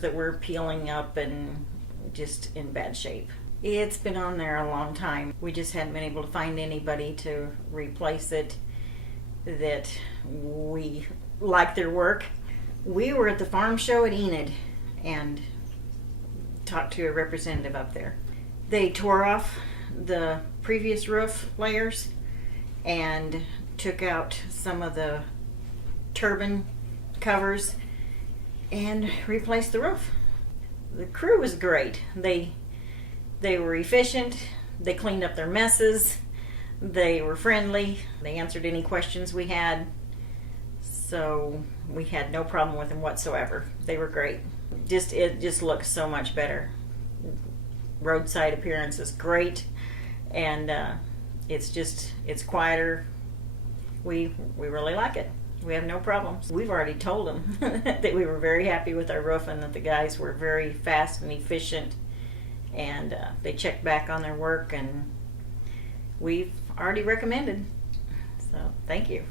gutters that were peeling up and just in bad shape. It's been on there a long time. We just hadn't been able to find anybody to replace it that we like their work. We were at the farm show at Enid and talked to a representative up there. They tore off the previous roof layers and took out some of the turbine covers and replaced the roof. The crew was great. They were efficient. They cleaned up their messes. They were friendly. They answered any questions we had. So we had no problem with them whatsoever. They were great. It just looks so much better. Roadside appearance is great, and it's quieter. We really like it. We have no problems. We've already told them that we were very happy with our roof and that the guys were very fast and efficient, and they checked back on their work, and we've already recommended. So thank you.